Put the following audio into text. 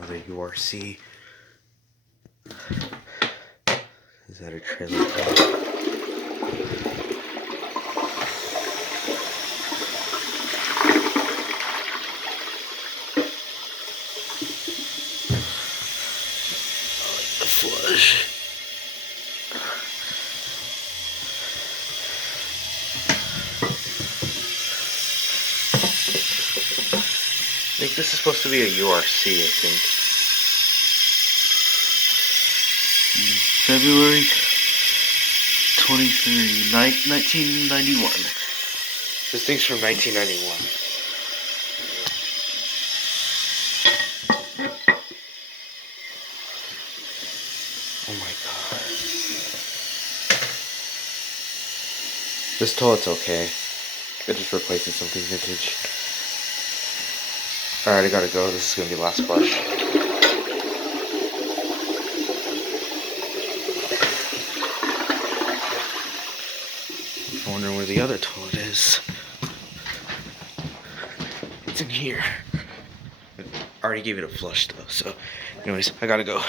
another URC. Is that a trailer car? Flush. I think this is supposed to be a URC, I think. February 23rd, 1991. This thing's from 1991. Oh my god. This toilet's okay. I just replaced something vintage. Alright, I gotta go. This is gonna be the last flush. I'm wondering where the other toilet is. It's in here. I already gave it a flush though, so anyways, I gotta go.